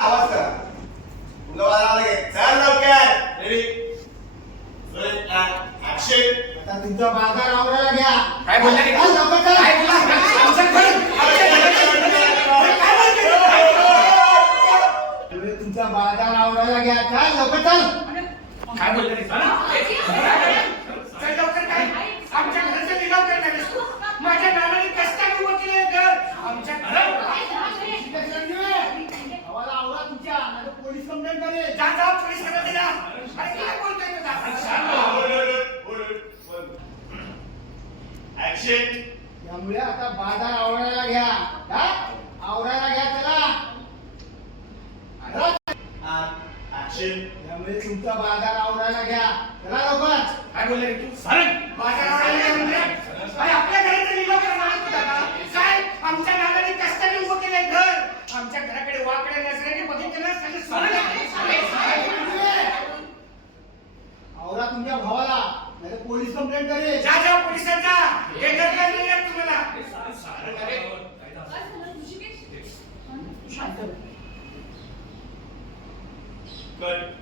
आवाज करा. तुला वाजवायला घे. चल लवकर. रेडी. ऍक्शन. आता तुमचा बाजार आवरायला घ्या. काय बोलला की? चल लवकर चल. काय बोलला? तुम्ही तुमचा बाजार आवरायला घ्या. चल लवकर चल. काय बोलला रे? चल लवकर काय? आमच्या घराचा लिलाव करणार आहेस तू? माझ्या नानाने कष्टाने उभं केलंय घर. आमच्या आवाज आवरा तुमच्या, नाहीतर पोलीस कंप्लेंट करेल. जा जा पोलीस दिला. अरे काय बोलतोय तू? ऍक्शन. त्यामुळे आता बाजार आवरायला घ्या. हा? आवरायला घ्या चला. ऍक्शन. त्यामुळे तुमचा बाजार आवरायला घ्या. चला लवकर. काय बोलला रे तू? बाजार आवरायला घ्या म्हणजे? अरे आपल्या घराचा लिलाव करणार आहेस तू दादा? काय? आमच्या नानाने कष्टाने उभं केलंय घर. आमच्या घराकडे वाकडे नजरेने बघितलं ना, त्याला सोडलं. आवरा तुमच्या भावाला, नाहीतर पोलीस कंप्लेंट करेल. जा जा पोलिसांचा. हे घर काय मिळणार तुम्हाला? शांत. कट.